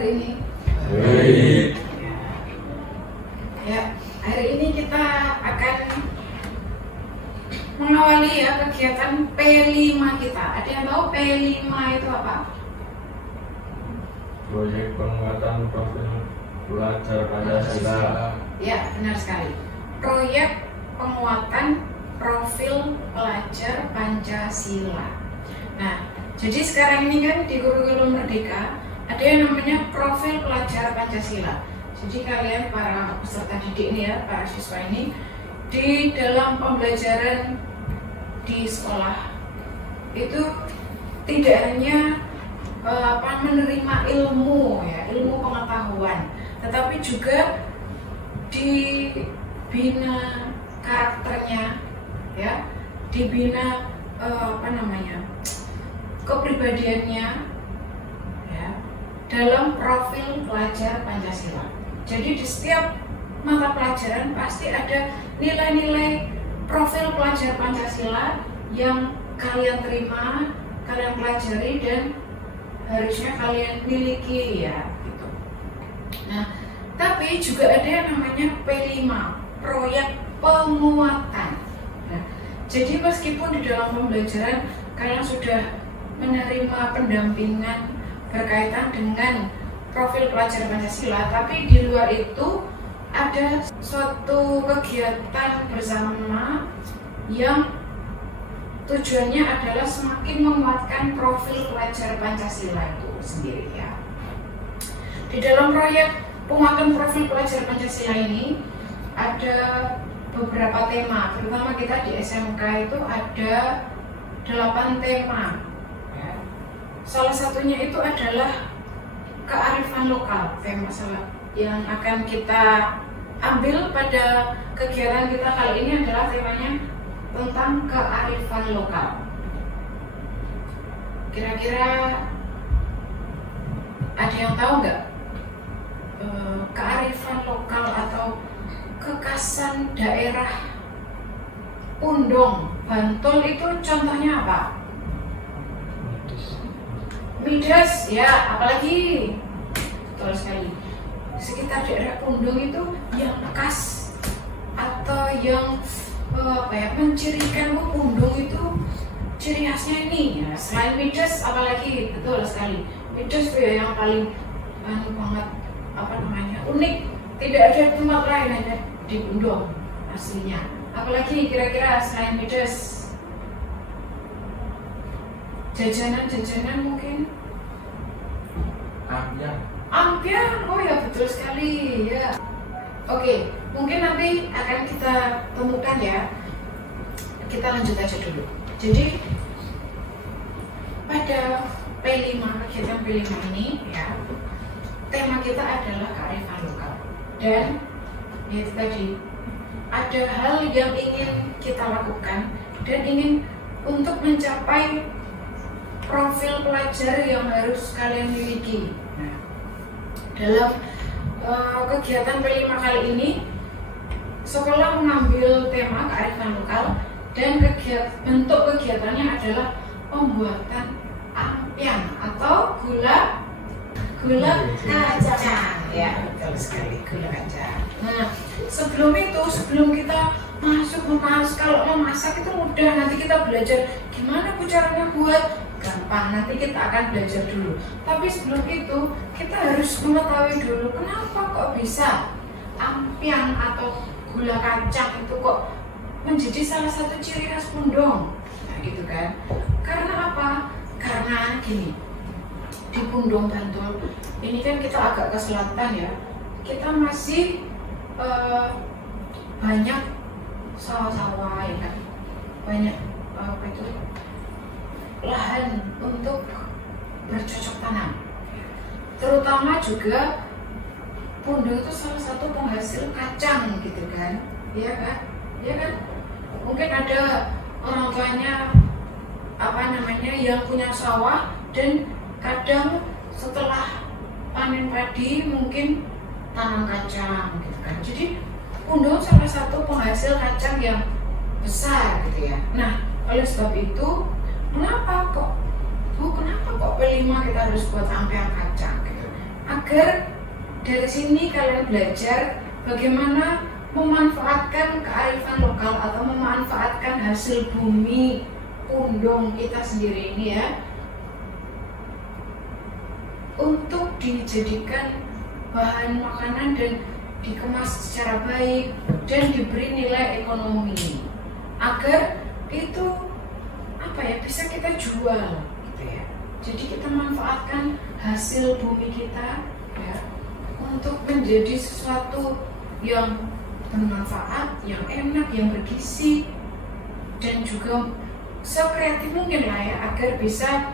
hari ini? Baik. Ya, hari ini kita akan mengawali ya kegiatan P5 kita. Ada yang tahu P5 itu apa? Proyek penguatan profil pelajar Pancasila. Ya, benar sekali. Proyek penguatan profil pelajar Pancasila. Nah, jadi sekarang ini kan di kurikulum Merdeka ada yang namanya profil pelajar Pancasila. Jadi kalian para peserta didik ini ya, para siswa ini di dalam pembelajaran di sekolah itu tidak hanya menerima ilmu ya, ilmu pengetahuan, tetapi juga dibina karakternya ya, dibina kepribadiannya ya, dalam profil pelajar Pancasila. Jadi di setiap mata pelajaran pasti ada nilai-nilai profil pelajar Pancasila yang kalian terima, kalian pelajari dan harusnya kalian miliki ya gitu. Nah, tapi juga ada yang namanya P5, proyek penguatan. Nah, jadi meskipun di dalam pembelajaran kalian sudah menerima pendampingan berkaitan dengan profil pelajar Pancasila, tapi di luar itu ada suatu kegiatan bersama yang tujuannya adalah semakin menguatkan profil pelajar Pancasila itu sendiri ya. Di dalam proyek penguatan profil pelajar Pancasila ini ada beberapa tema, terutama kita di SMK itu ada 8 tema ya. Salah satunya itu adalah kearifan lokal, tema yang akan kita ambil pada kegiatan kita kali ini adalah temanya tentang kearifan lokal. Kira-kira ada yang tahu nggak kearifan lokal atau kekhasan daerah Pundong, Bantul itu contohnya apa? Midas ya, apalagi betul sekali. Sekitar daerah Pundong itu yang khas atau yang mencirikan Pundong itu ciri khasnya ini ya. Selain Midas apalagi, betul sekali. Midas itu ya yang paling banget unik, tidak ada tempat lain, hanya di Pundong aslinya. Apalagi kira-kira selain Midas, jajanan mungkin Ampiang, oh ya betul sekali ya. Oke, mungkin nanti akan kita temukan ya. Kita lanjut aja dulu. Jadi pada P5, kegiatan P5 ini ya, tema kita adalah kearifan lokal. Dan itu tadi ada hal yang ingin kita lakukan dan ingin untuk mencapai profil pelajar yang harus kalian miliki. Nah, dalam kegiatan P5 kali ini sekolah mengambil tema kearifan lokal dan bentuk kegiatannya adalah pembuatan ampiang atau gula kacang ya, betul sekali, gula kacang. Nah, sebelum kita kalau memasak itu mudah, nanti kita belajar gimana caranya buat, gampang, nanti kita akan belajar dulu. Tapi sebelum itu kita harus mengetahui dulu kenapa kok bisa ampiang atau gula kacang itu kok menjadi salah satu ciri khas Pundong. Nah gitu kan, karena apa? Karena gini, di Pundong Bantul ini kan kita agak ke selatan ya, kita masih banyak sawah-sawah ya kan, banyak lahan untuk bercocok tanam. Terutama juga Pundong itu salah satu penghasil kacang gitu kan, ya kan? Mungkin ada orang tuanya yang punya sawah dan kadang setelah panen padi mungkin tanam kacang gitu kan. Jadi Pundong salah satu penghasil kacang yang besar gitu ya. Nah, oleh sebab itu kenapa kok P5 kita harus buat ampiang kacang gitu? agar dari sini kalian belajar bagaimana memanfaatkan kearifan lokal atau memanfaatkan hasil bumi Pundong kita sendiri ini ya, untuk dijadikan bahan makanan dan dikemas secara baik dan diberi nilai ekonomi agar itu bisa kita jual gitu ya. Jadi kita manfaatkan hasil bumi kita ya untuk menjadi sesuatu yang bermanfaat, yang enak, yang bergizi, dan juga sekreatif mungkin lah ya, agar bisa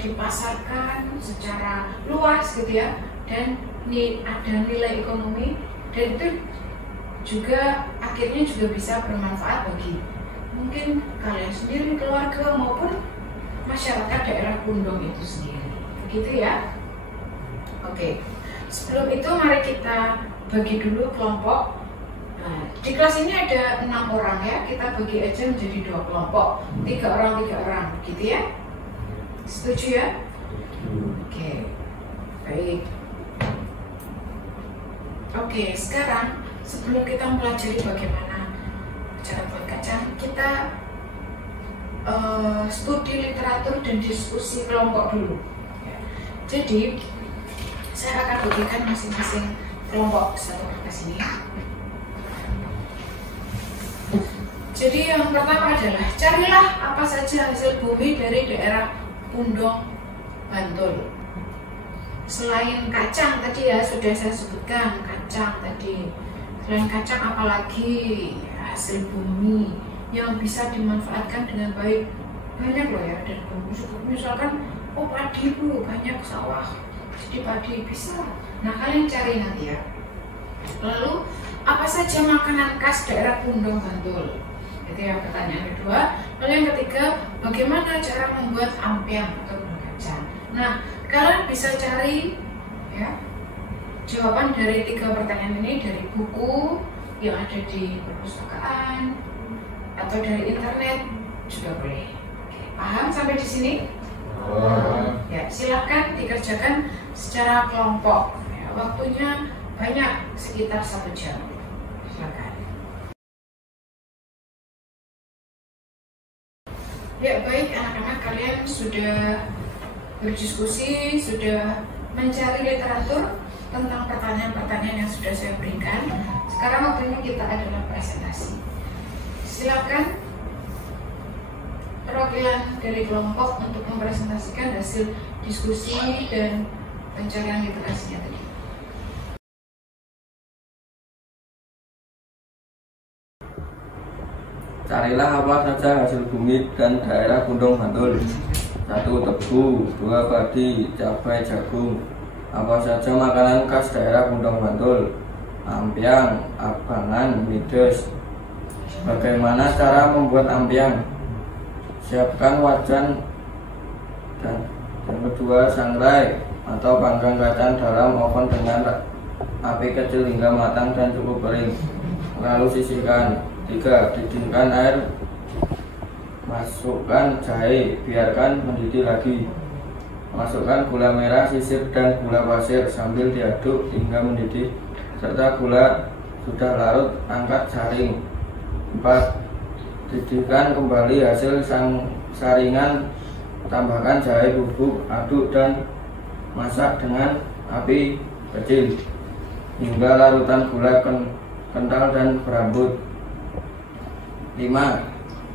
dipasarkan secara luas gitu ya, dan ada nilai ekonomi, dan itu juga akhirnya juga bisa bermanfaat bagi mungkin kalian sendiri, keluarga, maupun masyarakat daerah Pundong itu sendiri, begitu ya. Oke, sebelum itu mari kita bagi dulu kelompok. Nah, di kelas ini ada 6 orang ya, kita bagi aja menjadi 2 kelompok, 3 orang, begitu ya. Setuju ya? Oke, baik. Oke, sekarang sebelum kita mempelajari bagaimana cara buat kacang, kita studi literatur dan diskusi kelompok dulu ya. Jadi saya akan bagikan masing-masing kelompok satu kertas ini. Jadi yang pertama adalah carilah apa saja hasil bumi dari daerah Pundong, Bantul. Selain kacang tadi ya, sudah saya sebutkan kacang tadi. Selain kacang apalagi hasil bumi yang bisa dimanfaatkan dengan baik? Banyak loh ya, dan misalkan padi bu, banyak sawah, jadi padi bisa. Nah kalian cari nanti ya. Lalu apa saja makanan khas daerah Pundong, Bantul? Itu yang pertanyaan kedua. Lalu yang ketiga, bagaimana cara membuat ampiang atau buah kacang? Nah kalian bisa cari ya jawaban dari 3 pertanyaan ini dari buku yang ada di perpustakaan atau dari internet juga boleh. Oke, paham sampai di sini? Ya, silakan dikerjakan secara kelompok. Ya, waktunya banyak, sekitar 1 jam. Silakan. Ya baik anak-anak, kalian sudah berdiskusi, sudah mencari literatur tentang pertanyaan-pertanyaan yang sudah saya berikan. Sekarang waktunya kita adalah presentasi. Silakan perwakilan dari kelompok untuk mempresentasikan hasil diskusi dan pencarian literasinya tadi. Carilah apa saja hasil bumi dan daerah Pundong, Bantul. 1. Tebu, 2. Padi, cabai, jagung. Apa saja makanan khas daerah Pundong, Bantul? Ampiang, abangan, mides. Bagaimana cara membuat ampiang? Siapkan wajan dan kedua sangrai atau panggang kacang dalam oven dengan api kecil hingga matang dan cukup kering. Lalu sisihkan. 3. Didihkan air, masukkan jahe, biarkan mendidih lagi. Masukkan gula merah, sisir, dan gula pasir sambil diaduk hingga mendidih, serta gula sudah larut, angkat jaring. 4. Didihkan kembali hasil saringan, tambahkan jahe bubuk, aduk dan masak dengan api kecil hingga larutan gula kental dan berambut. 5.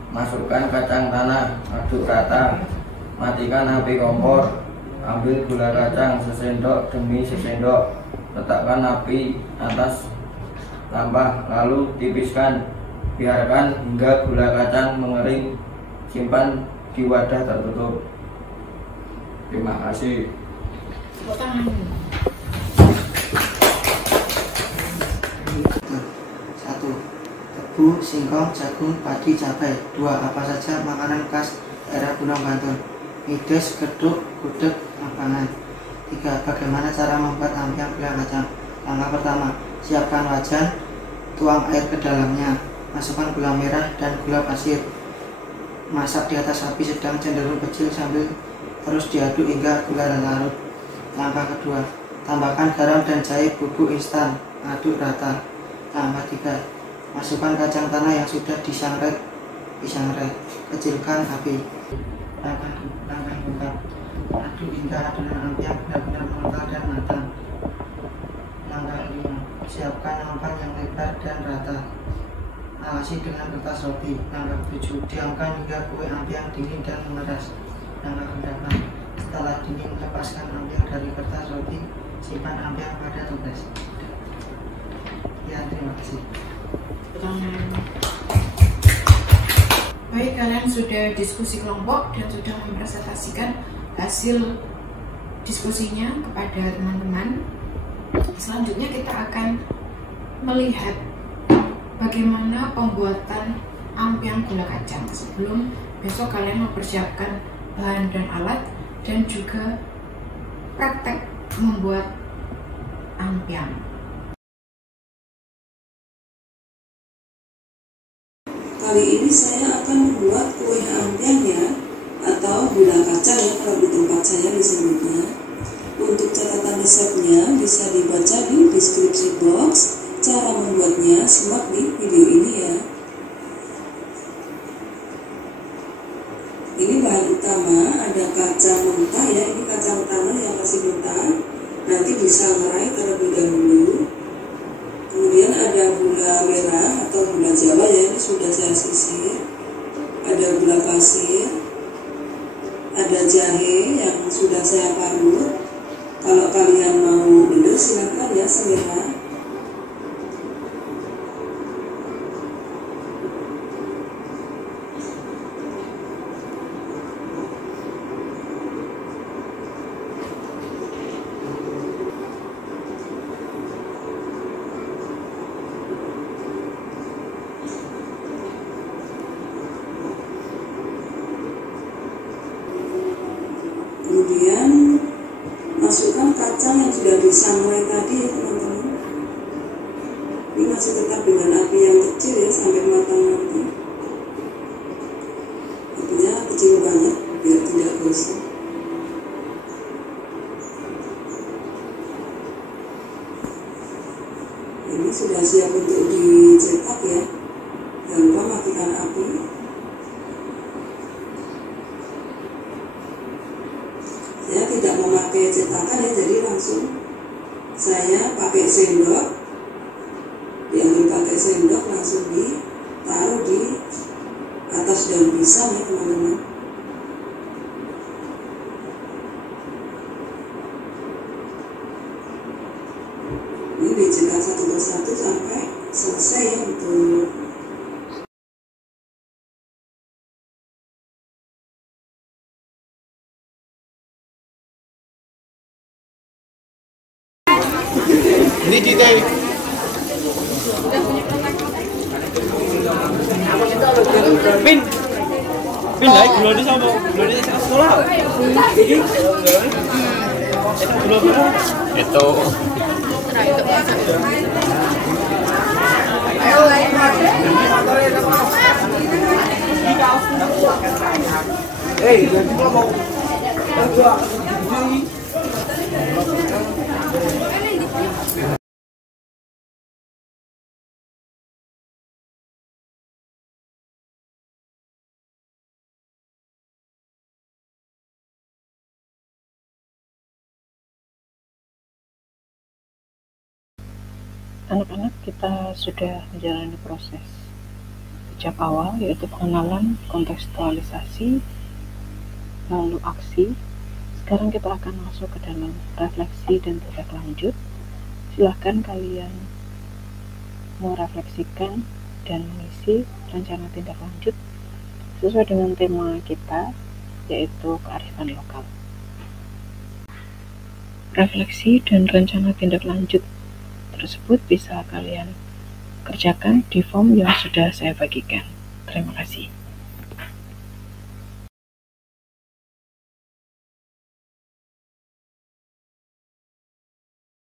Masukkan kacang tanah, aduk rata, matikan api kompor, ambil gula kacang sesendok demi sesendok, letakkan api atas sampah, lalu tipiskan, biarkan hingga gula kacang mengering, simpan di wadah tertutup. Terima kasih. Tebu, singkong, jagung, padi, cabai. 2. Apa saja makanan khas daerah Pundong, Bantul? Mides, geduk, gudeg, abangan. 3. Bagaimana cara membuat ampiang gula kacang? Langkah pertama, siapkan wajan, tuang air ke dalamnya, masukkan gula merah dan gula pasir. Masak di atas api sedang cenderung kecil sambil terus diaduk hingga gula larut. Langkah kedua, Tambahkan garam dan jahe bubuk instan, aduk rata. Langkah 3. Masukkan kacang tanah yang sudah disangrai. Kecilkan api. Langkah 4. Aduk hingga adonan ampiang benar-benar mengembang dan matang. Langkah 5. Siapkan ampan yang lebar dan rata. Alasi dengan kertas roti. Langkah 7. Diamkan hingga kue ampiang dingin dan mengeras. Langkah 8. Setelah dingin, lepaskan ampiang dari kertas roti. Simpan ampiang pada toples. Ya, terima kasih. Baik, kalian sudah diskusi kelompok dan sudah mempresentasikan hasil diskusinya kepada teman-teman. Selanjutnya kita akan melihat bagaimana pembuatan ampiang gula kacang. Sebelum besok kalian mempersiapkan bahan dan alat dan juga praktek membuat ampiang. Kali ini saya akan membuat kue ampiang ya, atau gula kacang ya kalau di tempat saya disebutnya. Untuk catatan resepnya bisa dibaca di deskripsi box. Cara membuatnya simak di video ini ya. Ini bahan utama, ada kacang mentah ya, ini kacang tanah yang masih mentah, nanti disangrai terlebih dahulu. Kemudian ada gula merah atau gula Jawa ya, ini sudah saya sisir. Ada gula pasir, ada jahe yang sudah saya parut. Kalau kalian mau beli silakan ya, selera. Kemudian masukkan kacang yang sudah disangrai tadi ya teman-teman. Ini masih tetap dengan api yang kecil ya sampai matang nanti. Apinya kecil banget biar tidak gosong. Ini sudah siap untuk dicetak ya. Jangan lupa matikan api. Saya tidak memakai cetakan ya, jadi langsung saya pakai sendok, diambil pakai sendok langsung ditaruh di atas daun pisang ya teman-teman. Ini dicetak satu persatu sampai selesai ya untuk ini kita pin lagi gula di sama gula di sekolah jadi itu jadi mau anak-anak, kita sudah menjalani proses sejak awal, yaitu pengenalan, kontekstualisasi, lalu aksi. Sekarang kita akan masuk ke dalam refleksi dan tindak lanjut. Silahkan kalian merefleksikan dan mengisi rencana tindak lanjut sesuai dengan tema kita, yaitu kearifan lokal. Refleksi dan rencana tindak lanjut tersebut bisa kalian kerjakan di form yang sudah saya bagikan. Terima kasih.